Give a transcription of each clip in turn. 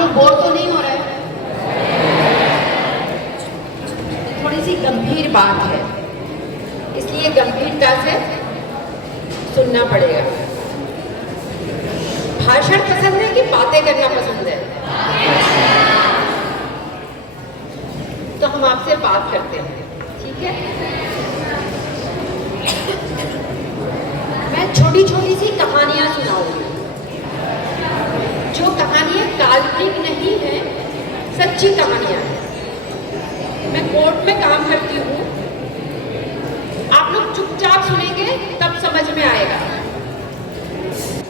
लोग बोर तो नहीं हो रहे? थोड़ी सी गंभीर बात है, इसलिए गंभीरता से सुनना पड़ेगा। भाषण पसंद है कि बातें करना पसंद है? तो हम आपसे बात करते हैं, ठीक है? मैं छोटी छोटी सी कहानियां सुनाऊंगी, जो कहानियां काल्पनिक नहीं है, सच्ची कहानियां हैं। मैं कोर्ट में काम करती हूँ, आप लोग चुपचाप सुनेंगे तब समझ में आएगा।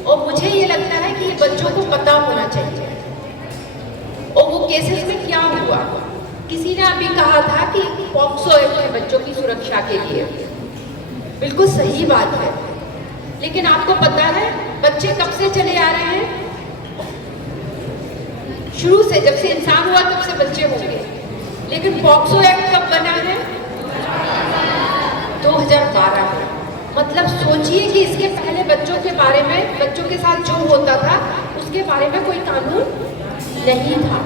और मुझे ये लगता है कि ये बच्चों को पता होना चाहिए। और वो केसेस में क्या हुआ, किसी ने अभी कहा था कि पॉक्सो एक्ट है बच्चों की सुरक्षा के लिए, बिल्कुल सही बात है। लेकिन आपको पता है बच्चे कब से चले आ रहे हैं? शुरू से, जब से इंसान हुआ तब से बच्चे होंगे। लेकिन पॉक्सो एक्ट कब बना है? 2012 में। मतलब सोचिए कि इसके पहले बच्चों के बारे में, बच्चों के साथ जो होता था उसके बारे में कोई कानून नहीं था।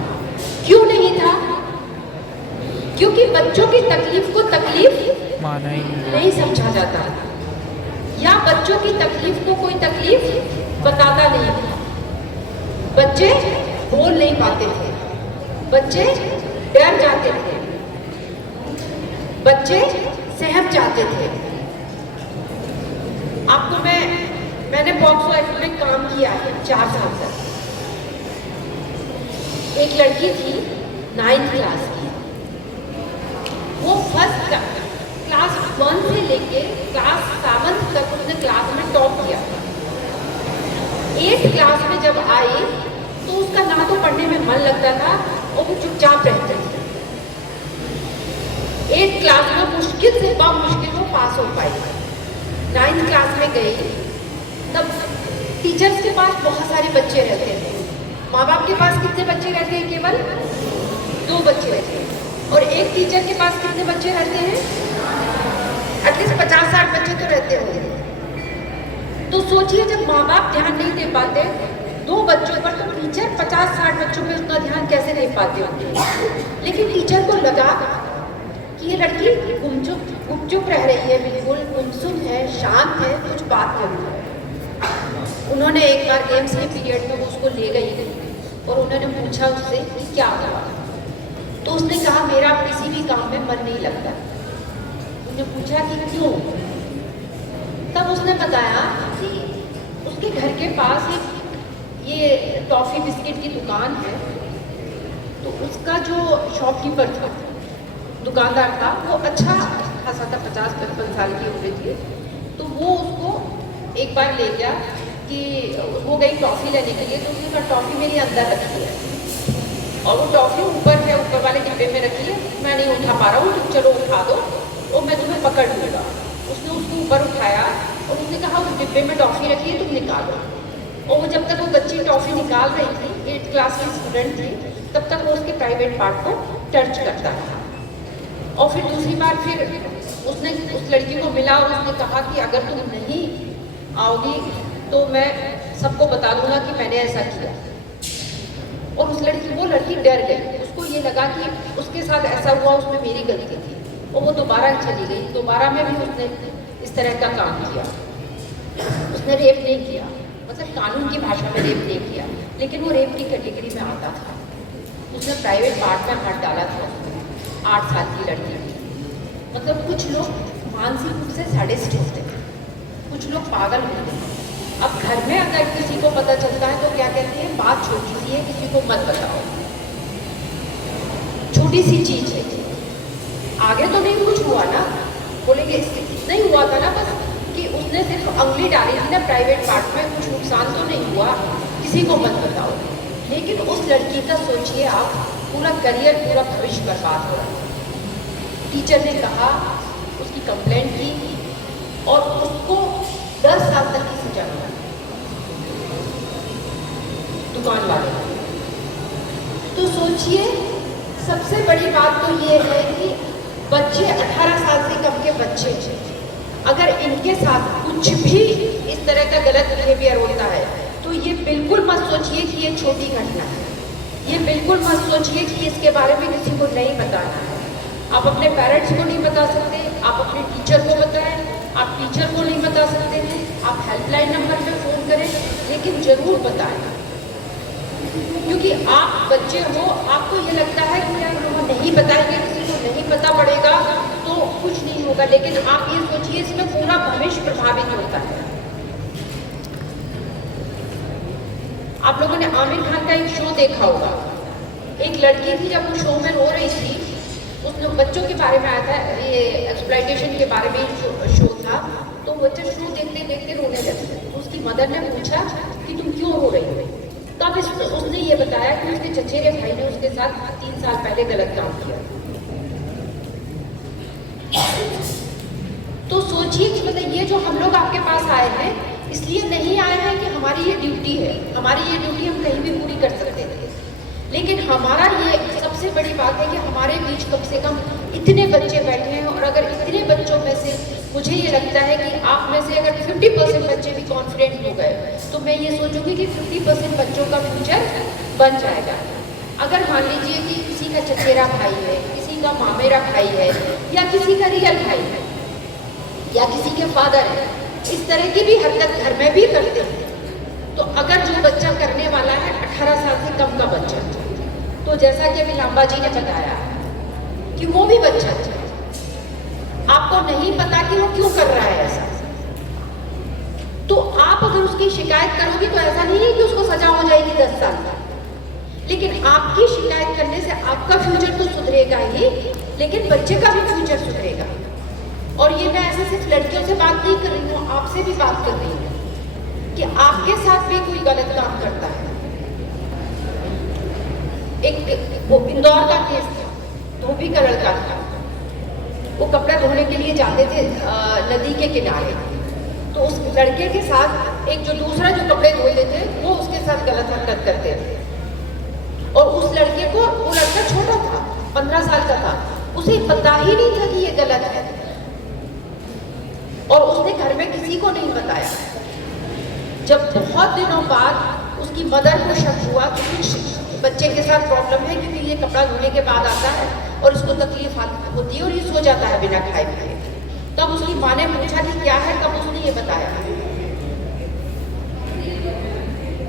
क्यों नहीं था? क्योंकि बच्चों की तकलीफ को तकलीफ माना ही नहीं समझा जाता, या बच्चों की तकलीफ को कोई तकलीफ बताता नहीं था। बच्चे बोल नहीं पाते थे, बच्चे डर जाते थे, बच्चे सहम जाते थे। आपको मैंने पॉक्सो एक्ट में काम किया है 4 साल तक। एक लड़की थी 9th क्लास की, वो फर्स्ट क्लास 1 से लेके क्लास 7 तक उसने क्लास में टॉप किया। 8th क्लास में जब आई तो उसका ना तो पढ़ने में मन लगता था और वो चुपचाप रहती थी। 8th क्लास में मुश्किल से मुश्किल वो पास हो पाई। 9th क्लास में गई, तब टीचर्स के पास बहुत सारे बच्चे रहते हैं। माँ बाप के पास कितने बच्चे रहते हैं? केवल 2 बच्चे रहते हैं। और एक टीचर के पास कितने बच्चे रहते हैं? एटलीस्ट 50-60 बच्चे तो रहते होंगे। तो सोचिए, जब माँ बाप ध्यान नहीं दे पाते 2 बच्चों पर, तो टीचर 50-60 बच्चों पे उतना ध्यान कैसे नहीं पाते होंगे? लेकिन टीचर को लगा कि ये लड़की गुपचुप रह रही है, बिल्कुल गुमसुम है, शांत है, कुछ बात करनी है। उन्होंने एक बार गेम्स के पीरियड में वो उसको ले गई और उन्होंने पूछा उससे कि क्या हुआ। तो उसने कहा मेरा किसी भी काम में मन नहीं लगता। उन्होंने पूछा कि क्यों? तब उसने बताया कि उसके घर के पास एक ये टॉफ़ी बिस्किट की दुकान है, तो उसका जो शॉपकीपर था, दुकानदार था, वो अच्छा खासा था, 50-55 साल की उम्र थी। तो वो उसको एक बार ले गया कि वो गई टॉफ़ी लेने के लिए, तो उसने कहा टॉफ़ी मेरी अंदर रखी है और वो टॉफ़ी ऊपर है, ऊपर वाले डिब्बे में रखी है, मैं नहीं उठा पा रहा हूँ, तुम चलो उठा दो और मैं तुम्हें पकड़ लूँगा। उसने उसको ऊपर उठाया और उसने कहा उस डिब्बे में टॉफ़ी रखी है, तुम निकालो। और वो जब तक वो बच्ची टॉफ़ी निकाल रही थी, 8th क्लास की स्टूडेंट थी, तब तक वो उसके प्राइवेट पार्ट को टच करता था। और फिर दूसरी बार फिर उसने उस लड़की को मिला और उसने कहा कि अगर तुम नहीं आओगी तो मैं सबको बता दूंगा कि मैंने ऐसा किया। और वो लड़की डर गई, उसको ये लगा कि उसके साथ ऐसा हुआ, उसमें मेरी गलती थी। और वो दोबारा चली गई, दोबारा में भी उसने इस तरह का काम किया। उसने रेप नहीं किया, मतलब कानून की भाषा में रेप नहीं किया, लेकिन वो रेप की कैटेगरी में आता था। उसने प्राइवेट पार्ट में हाथ डाला था। 8 साल की लड़की थी। मतलब कुछ लोग मानसिक रूप से सैडिस्ट होते हैं, कुछ लोग पागल होते हैं। अब घर में अगर किसी को पता चलता है तो क्या कहते हैं, बात छोटी सी है, किसी को मत बताओ, छोटी सी चीज है, आगे तो नहीं कुछ हुआ ना, बोलेंगे इतना ही हुआ था ना बस कि उसने सिर्फ उंगली डाली थी ना प्राइवेट पार्ट में, कुछ नुकसान तो नहीं हुआ, किसी को मत बताओ। लेकिन उस लड़की का सोचिए आप, पूरा करियर, पूरा भविष्य बर्बाद हो रहा है। टीचर ने कहा, उसकी कंप्लेंट की और उसको 10 साल तक की सजा मिला दुकान वाले। तो सोचिए, सबसे बड़ी बात तो ये है कि बच्चे 18 साल से कम के बच्चे, अगर इनके साथ कुछ भी इस तरह का गलत बिहेवियर होता है तो ये बिल्कुल मत सोचिए कि ये छोटी घटना है। ये बिल्कुल मत सोचिए कि इसके बारे में किसी को नहीं बताना है। आप अपने पेरेंट्स को नहीं बता सकते, आप अपने टीचर को बताएं, आप टीचर को नहीं बता सकते हैं, आप हेल्पलाइन नंबर पे फ़ोन करें, लेकिन ज़रूर बताएं। क्योंकि आप बच्चे हो, आपको ये लगता है कि यार हम नहीं बताएंगे, किसी को नहीं पता पड़ेगा तो कुछ नहीं होगा, लेकिन आप ये सोचिए इसमें पूरा भविष्य प्रभावित होता है। आप लोगों ने आमिर खान का एक शो देखा होगा। एक लड़की थी, जब वो शो में रो रही थी, उस लोग बच्चों के बारे में आया था, ये एक्सप्लॉयटेशन के बारे में शो था, तो बच्चे शो देखते देखते रोने लगे। तो उसकी मदर ने पूछा कि तुम क्यों रो रही हो? तब उसने ये बताया कि उसके चचेरे भाई ने उसके साथ 3 साल पहले गलत काम किया। तो सोचिए कि मतलब ये जो हम लोग आपके पास आए हैं, इसलिए नहीं आए हैं कि हमारी ये ड्यूटी है, हमारी ये ड्यूटी हम कहीं भी पूरी कर सकते थे, लेकिन हमारा ये सबसे बड़ी बात है कि हमारे बीच कम से कम इतने बच्चे बैठे हैं, और अगर इतने बच्चों में से मुझे ये लगता है कि आप में से अगर 50% बच्चे भी कॉन्फिडेंट हो गए, तो मैं ये सोचूंगी कि 50% बच्चों का फ्यूचर बन जाएगा। अगर मान लीजिए कि किसी का चचेरा भाई है, किसी का मामेरा भाई है, या किसी का रियल भाई है, या किसी के फादर है, इस तरह की भी हरकत घर में भी करते हैं, तो अगर जो बच्चा करने वाला है 18 साल से कम का बच्चा, तो जैसा कि अभी लांबा जी ने बताया कि वो भी बच्चा है, आपको नहीं पता कि वो क्यों कर रहा है ऐसा, तो आप अगर उसकी शिकायत करोगे तो ऐसा नहीं है कि उसको सजा हो जाएगी 10 साल का, लेकिन आपकी शिकायत करने से आपका फ्यूचर तो सुधरेगा ही, लेकिन बच्चे का भी फ्यूचर सुधरेगा। और ये मैं ऐसे सिर्फ लड़कियों से बात नहीं कर रही हूँ, आपसे भी बात कर रही हूँ कि आपके साथ भी कोई गलत काम करता है। एक वो इंदौर का केस था, धोबी का लड़का था, वो कपड़ा धोने के लिए जाते थे नदी के किनारे, तो उस लड़के के साथ एक जो दूसरा जो कपड़े धोते थे वो उसके साथ गलत हरकत करते थे, और उस लड़के को, वो लड़का छोटा था, 15 साल का था, उसे पता ही नहीं था कि ये गलत है, और उसने घर में किसी को नहीं बताया। जब बहुत दिनों बाद उसकी मदर को शक हुआ कि कुछ बच्चे के साथ प्रॉब्लम है, क्योंकि ये कपड़ा धोने के बाद आता है और इसको तकलीफ होती है और ये सो जाता है बिना खाए पिए, तब उसकी माँ ने पूछा कि क्या है, तब उसने ये बताया।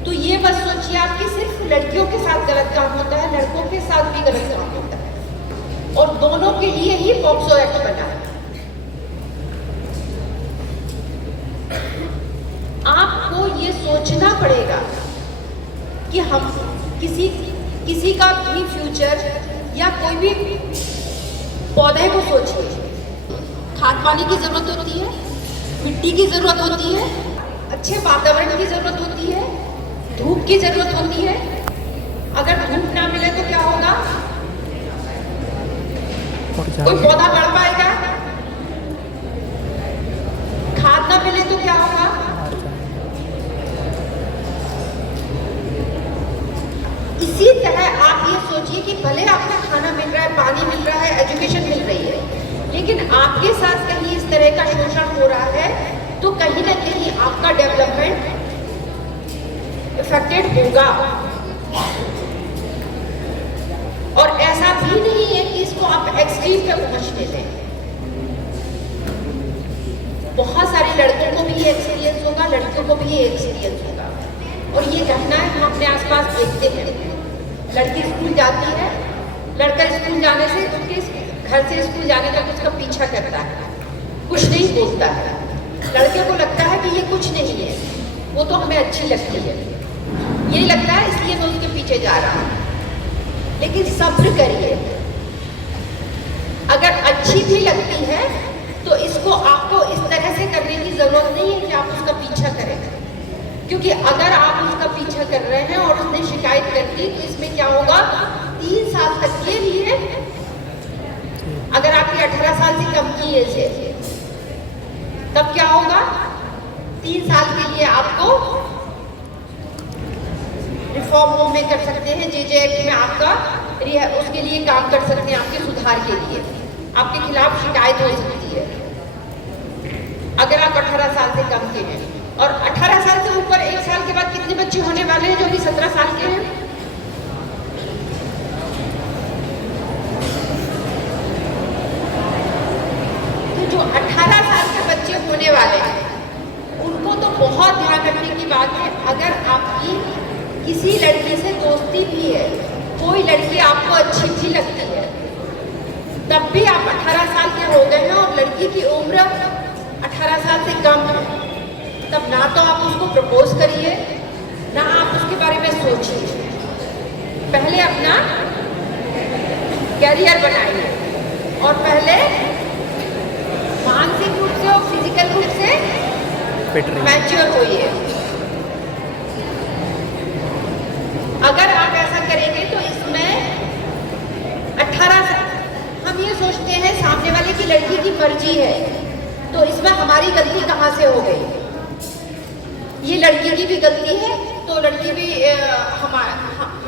तो ये बस सोचिए आप कि सिर्फ लड़कियों के साथ गलत काम होता है, लड़कों के साथ भी गलत काम होता है, और दोनों के लिए ही पॉक्सो एक्ट बना है। आपको ये सोचना पड़ेगा कि हम किसी का भी फ्यूचर, या कोई भी पौधे को सोचिए, खाद पानी की जरूरत होती है, मिट्टी की जरूरत होती है, अच्छे वातावरण की जरूरत होती है, धूप की जरूरत होती है। अगर धूप ना मिले तो क्या होगा? कोई पौधा बढ़ पाएगा? खाद ना मिले तो क्या होगा? इसी तरह आप ये सोचिए कि भले आपको खाना मिल रहा है, पानी मिल रहा है, एजुकेशन मिल रही है, लेकिन आपके साथ कहीं इस तरह का शोषण हो रहा है, तो कहीं ना कहीं आपका डेवलपमेंट इफेक्टेड होगा। और ऐसा भी नहीं है कि इसको आप एक्सट्रीम पे पहुंचने दें। बहुत सारे लड़कों को भी ये एक्सपीरियंस होगा, लड़कियों को भी ये एक्सपीरियंस होगा, और ये घटनाएं हम अपने आसपास देखते हैं। लड़की स्कूल जाती है, लड़का स्कूल जाने से, उसके घर से स्कूल जाने तक उसका पीछा करता है, कुछ नहीं बोलता है। लड़के को लगता है कि ये कुछ नहीं है, वो तो हमें अच्छी लगती है, ये लगता है इसलिए मैं उसके पीछे जा रहा हूँ। लेकिन सब्र करिए, अगर अच्छी भी लगती है तो इसको आपको इस तरह से करने की जरूरत नहीं है कि आप उसका पीछा करें, क्योंकि अगर आप उसका पीछा कर रहे हैं और उसने शिकायत कर दी तो इसमें क्या होगा? 3 साल तक के लिए, अगर आपकी 18 साल से कम की एज है, तब क्या होगा? 3 साल के लिए आपको रिफॉर्म होम में कर सकते हैं, जेजे एक्ट में आपका उसके लिए काम कर सकते हैं, आपके सुधार के लिए आपके खिलाफ शिकायत हो सकती है अगर आप 18 साल से कम के हैं। और 18 साल से ऊपर 1 साल के बाद कितने बच्चे होने वाले हैं जो कि 17 साल के हैं? बात है, अगर आपकी किसी लड़की से दोस्ती भी है, कोई लड़की आपको अच्छी भी लगती है, तब भी आप 18 साल के हो गए हैं और लड़की की उम्र 18 साल से कम है, तब ना तो आप उसको प्रपोज करिए, ना आप उसके बारे में सोचिए। पहले अपना कैरियर बनाइए और पहले मानसिक रूप से और फिजिकल रूप से मैच्योर होइए। अगर आप ऐसा करेंगे तो इसमें 18 साल, हम ये सोचते हैं सामने वाले की लड़की की मर्जी है, तो इसमें हमारी गलती कहाँ से हो गई? ये लड़की की भी गलती है, तो लड़की भी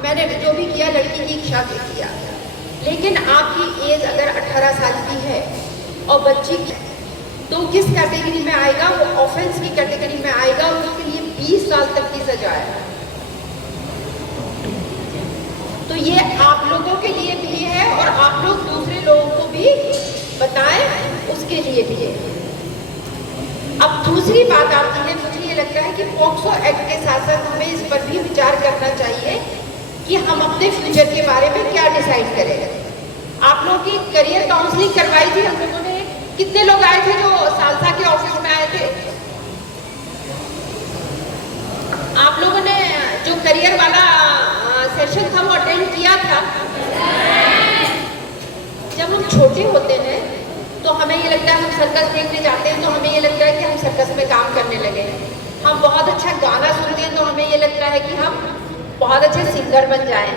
मैंने जो भी किया लड़की की इच्छा से किया। लेकिन आपकी एज अगर 18 साल की है और बच्ची की, तो किस कैटेगरी में आएगा? वो ऑफेंस की कैटेगरी में आएगा और उसके लिए 20 साल तक की सजा है। तो ये आप लोगों के लिए भी है और आप लोग दूसरे लोगों को भी बताएं, उसके लिए भी है। अब दूसरी बात आती है, मुझे ये लगता है कि पॉक्सो एक्ट के साथ साथ हमें इस पर भी विचार करना चाहिए कि हम अपने फ्यूचर के बारे में क्या डिसाइड करें। आप लोगों की करियर काउंसलिंग करवाई थी हम लोगों ने। कितने लोग आए थे जो सालसा के ऑफिस में आए थे? आप लोगों ने जो करियर वाला सेशन था वो अटेंड किया था? जब हम छोटे होते हैं तो हमें ये लगता है, हम सर्कस देखने जाते हैं तो हमें ये लगता है कि हम सर्कस में काम करने लगे हैं। हम बहुत अच्छा गाना सुनते हैं तो हमें ये लगता है कि हम बहुत अच्छे सिंगर बन जाएं।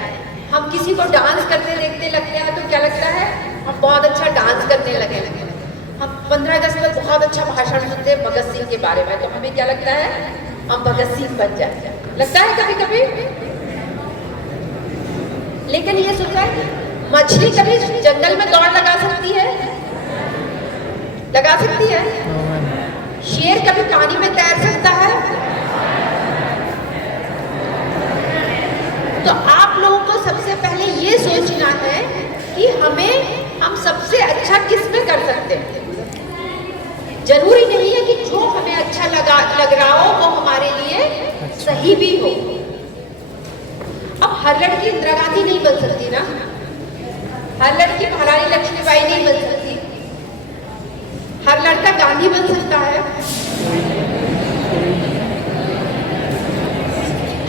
हम किसी को डांस करते देखते लगते हैं तो क्या लगता है? हम बहुत अच्छा डांस करने लगे। हम 15 अगस्त में बहुत अच्छा भाषण सुनते हैं भगत सिंह के बारे में, तो हमें क्या लगता है? हम भगत सिंह बन जाए। लगता है कभी कभी। लेकिन ये सोचा है, मछली कभी जंगल में दौड़ लगा सकती है? लगा सकती है? शेर कभी पानी में तैर सकता है? तो आप लोगों को सबसे पहले ये सोचना है कि हम सबसे अच्छा किस में कर सकते हैं। जरूरी नहीं है कि जो हमें अच्छा लग रहा हो वो हमारे लिए सही भी हो। अब हर लड़की इंदिरा गांधी नहीं बन सकती ना, हर लड़की महारानी लक्ष्मीबाई नहीं बन सकती, हर लड़का गांधी बन सकता है,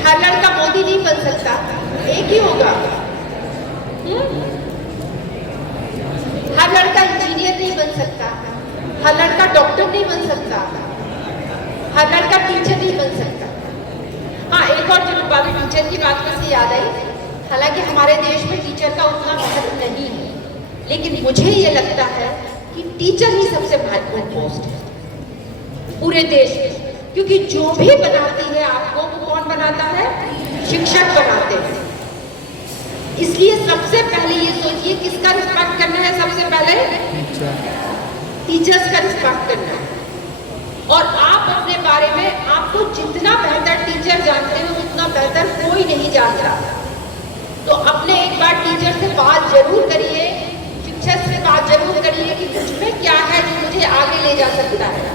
हर लड़का मोदी नहीं बन सकता, एक ही होगा। हर लड़का इंजीनियर नहीं बन सकता, हर लड़का डॉक्टर नहीं बन सकता, हर लड़का टीचर नहीं बन सकता। हाँ, एक और जो बात टीचर की बात में से याद आई, हालांकि हमारे देश में टीचर का उतना महत्व नहीं है, लेकिन मुझे ये लगता है कि टीचर ही सबसे महत्वपूर्ण पोस्ट है पूरे देश में, क्योंकि जो भी बनाती है आपको वो कौन बनाता है? शिक्षक बनाते हैं। इसलिए सबसे पहले ये सोचिए किसका रिस्पेक्ट करना है? सबसे पहले टीचर्स का रिस्पेक्ट करना है। और आप अपने बारे में, आपको जितना बेहतर टीचर जानते हैं उतना बेहतर कोई नहीं जानता। तो अपने एक बार टीचर से बात जरूर करिए, शिक्षक से बात जरूर करिए कि मुझमें क्या है जो मुझे आगे ले जा सकता है।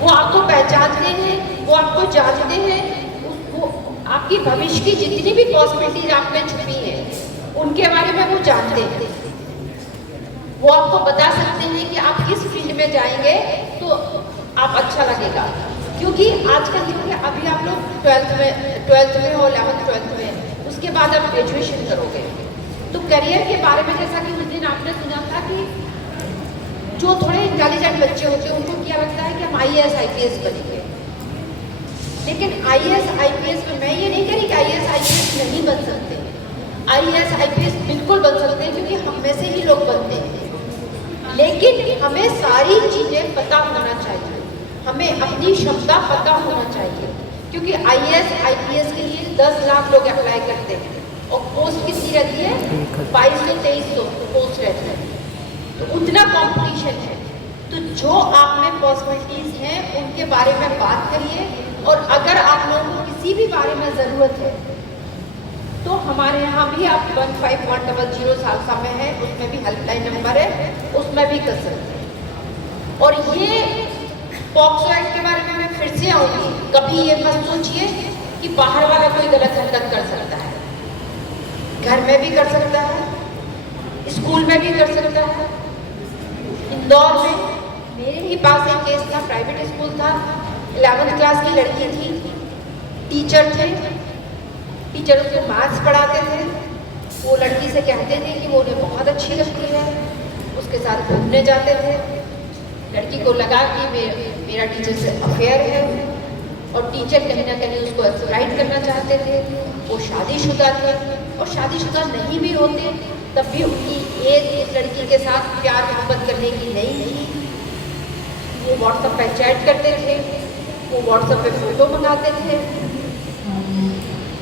वो आपको पहचानते हैं, वो आपको जानते हैं, वो आपकी भविष्य की जितनी भी पॉसिबिलिटीज आप में छुपी हैं उनके बारे में वो जानते हैं। वो आपको बता सकते हैं कि आप किस फील्ड में जाएंगे तो आप अच्छा लगेगा। क्योंकि आजकल देखिए, अभी आप लोग 12th में हो, 11th 12th में, उसके बाद आप ग्रेजुएशन करोगे तो करियर के बारे में, जैसा कि उस दिन आपने सुना था कि जो थोड़े इंटेलिजेंट बच्चे होते हैं उनको क्या लगता है कि हम IAS IPS बनेंगे। लेकिन IAS IPS में मैं ये नहीं कह रही कि IAS IPS नहीं बन सकते, IAS IPS बिल्कुल बन सकते हैं, क्योंकि हम में से ही लोग बनते हैं। लेकिन हमें सारी चीजें पता होना चाहिए, हमें अपनी क्षमता पता होना चाहिए, क्योंकि IAS IPS के लिए 10 लाख लोग अप्लाई करते हैं और पोस्ट कितनी रहती है? 2200-2300 पोस्ट रहती है, तो उतना कंपटीशन है। तो जो आप में पॉसिबिलिटीज हैं उनके बारे में बात करिए, और अगर आप लोगों को किसी भी बारे में ज़रूरत है तो हमारे यहाँ भी आप 1510 सालसा में है, उसमें भी हेल्पलाइन नंबर है, उसमें भी कर सकते हैं। और ये पॉक्सो एक्ट के बारे में मैं फिर से आऊंगी। कभी ये मत सोचिए कि बाहर वाला कोई गलत हरकत कर सकता है, घर में भी कर सकता है, स्कूल में भी कर सकता है। इंदौर में मेरे ही पास एक केस था, प्राइवेट स्कूल था, 11th क्लास की लड़की थी, टीचर थे, टीचर उसको मैथ्स पढ़ाते थे, वो लड़की से कहते थे कि वो उन्हें बहुत अच्छी लगती है, उसके साथ घूमने जाते थे। लड़की को लगा कि मेरा टीचर से अफेयर है और टीचर कहीं ना कहीं उसको एक्सप्लॉइट करना चाहते थे। वो शादीशुदा थे और शादीशुदा नहीं भी होते तब भी उनकी एज इस लड़की के साथ प्यार मोहब्बत करने की नहीं थी। वो व्हाट्सएप पे चैट करते थे, वो व्हाट्सएप पे फोटो बनाते थे।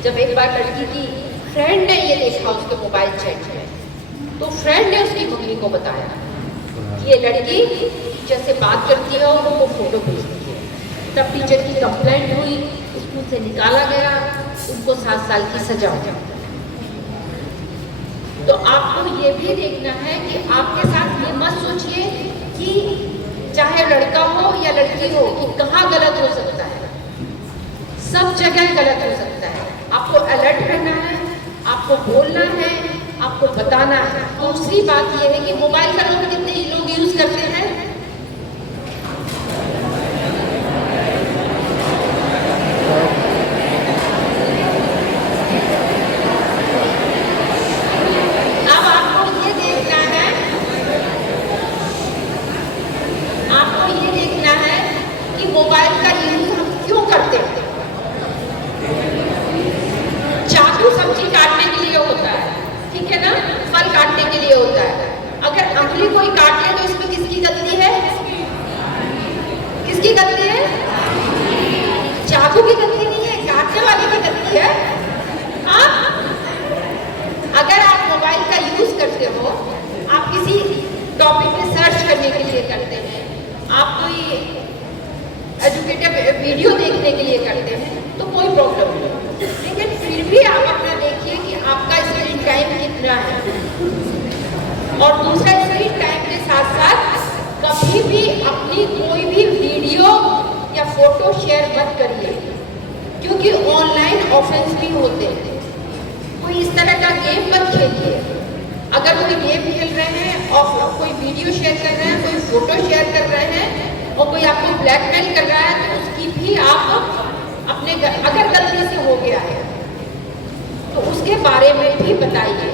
जब एक बार लड़की की फ्रेंड ने ये देखा उसके मोबाइल चैट में, तो फ्रेंड ने उसकी मम्मी को बताया कि ये लड़की टीचर से बात करती है और वो फोटो भेजती है। तब टीचर की कंप्लेंट हुई, स्कूल से निकाला गया, उनको 7 साल की सजा हो। तो आपको ये भी देखना है कि आपके साथ ये मत सोचिए कि चाहे लड़का हो या लड़की हो कि कहाँ गलत हो सकता है। सब जगह गलत हो सकता है। आपको अलर्ट रहना है, आपको बोलना है, आपको बताना है। दूसरी बात यह है कि मोबाइल का कितने लोग यूज करते हैं। अब आपको ये देखना है, आपको ये देखना है कि मोबाइल का यूज हम क्यों करते हैं। चाकू सब्जी काटने के लिए होता है, ठीक है ना, फल काटने के लिए होता है। अगर अंगुली कोई काट ले तो इसमें किसकी गलती है? किसकी गलती है? चाकू की गलती नहीं है, काटने वाले की गलती है। अगर आप मोबाइल का यूज करते हो, आप किसी टॉपिक पे सर्च करने के लिए करते हैं, आप कोई एजुकेटिव वीडियो देखने के लिए करते हैं, तो कोई प्रॉब्लम नहीं। लेकिन फिर भी आप अपना देखिए कि आपका स्क्रीन टाइम कितना है। और दूसरा, स्क्रीन टाइम के साथ साथ कभी भी अपनी कोई भी वीडियो या फोटो शेयर मत करिए, क्योंकि ऑनलाइन ऑफेंस भी होते हैं। कोई इस तरह का गेम मत खेलिए। अगर कोई गेम खेल रहे हैं और कोई वीडियो शेयर कर रहे हैं, कोई फोटो शेयर कर रहे हैं और कोई आपको ब्लैकमेल कर रहा है, तो उसकी भी आप अपने अगर गलती से हो गया है तो उसके बारे में भी बताइए।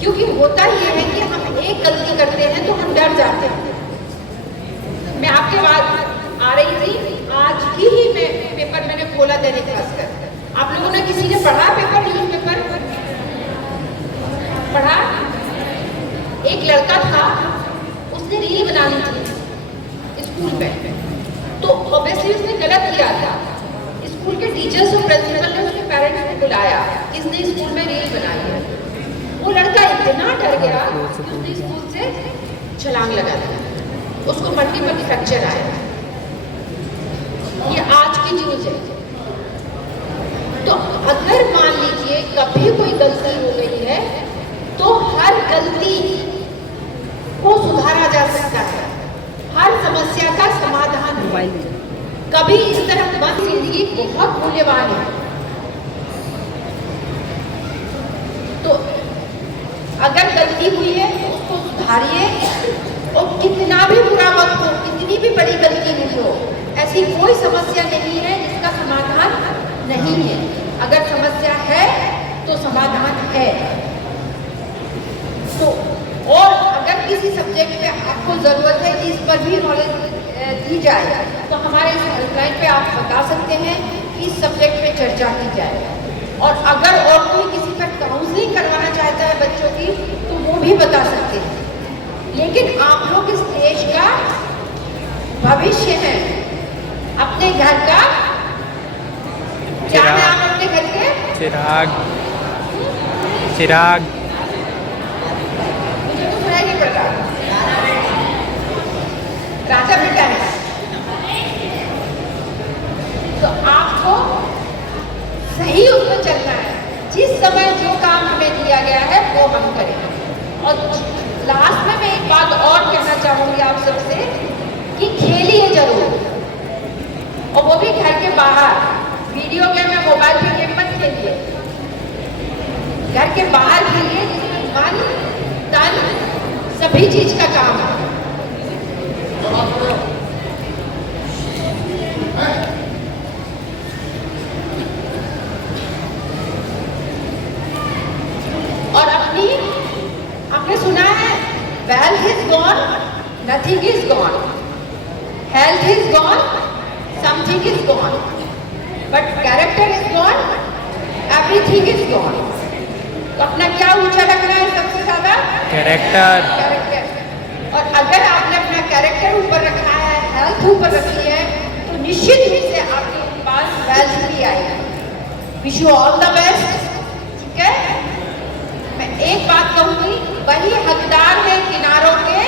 क्योंकि होता ये है कि हम एक गलती करते हैं तो हम डर जाते हैं। मैं आपके बाद आ रही थी, आज ही मैं पेपर मैंने खोला दैनिक भास्कर। आप लोगों ने किसी ने पढ़ा पेपर, न्यूज पेपर पढ़ा? एक लड़का था, उसने रील बनानी थी स्कूल में, तो ऑब्वियसली उसने गलत किया था। स्कूल के टीचर्स और प्रिंसिपल ने उसके पेरेंट्स को बुलाया, किसने स्कूल में रील बनाई है। वो लड़का इतना डर गया कि उसने स्कूल से छलांग लगा दिया, उसको मल्टीपल फ्रैक्चर आया। ये आज की न्यूज है। तो अगर मान लीजिए कभी कोई गलती हो गई है तो हर गलती को सुधारा जा सकता है, हर समस्या का समाधान है। कभी इस तरह मत, जिंदगी बहुत मूल्यवान है। तो अगर गलती हुई है तो उसको सुधारिए, और कितना भी बुरा वक्त हो, कितनी भी बड़ी गलती नहीं हो, ऐसी कोई समस्या नहीं है जिसका समाधान नहीं है। अगर समस्या है तो समाधान है। तो और अगर किसी सब्जेक्ट पे आपको ज़रूरत है कि इस पर भी नॉलेज दी जाए, तो हमारे इस हेल्पलाइन पे आप बता सकते हैं कि इस सब्जेक्ट पे चर्चा की जाए। और अगर और कोई किसी पर काउंसलिंग करवाना चाहता है बच्चों की, तो वो भी बता सकते हैं। लेकिन आप लोग इस देश का भविष्य हैं, अपने घर का क्या नाम, अपने घर के चिराग, चिराग मुझे तो सुनाई नहीं पड़ रहा। राजा बेटा है। तो आपको सही उसमें चलना है। जिस समय जो काम हमें दिया गया है वो हम करें। और लास्ट में मैं एक बात और कहना चाहूंगी आप सबसे कि खेलिए जरूर, और वो भी घर के बाहर। वीडियो गेम या मोबाइल पे गेम मत खेलिए, घर के बाहर खेलिए जिसमें मन तन सभी चीज का काम है। और अपनी, आपने सुना है, wealth is gone, nothing is gone, health is gone, something is gone, but character is gone, everything is gone. तो अपना क्या ऊंचा रखना है सबसे ज्यादा? कैरेक्टर। कैरेक्टर। और अगर आपने अपना कैरेक्टर ऊपर रखा है, हेल्थ ऊपर रखी है, तो निश्चित रूप से आपके पास वेल्थ भी आएगी। Wish you all the best. ठीक है, मैं एक बात कहूंगी, वही हकदार है किनारों के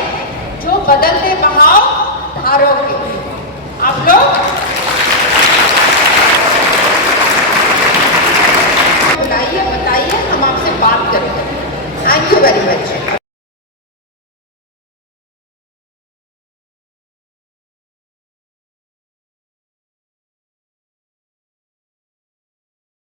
जो बदलते बहाव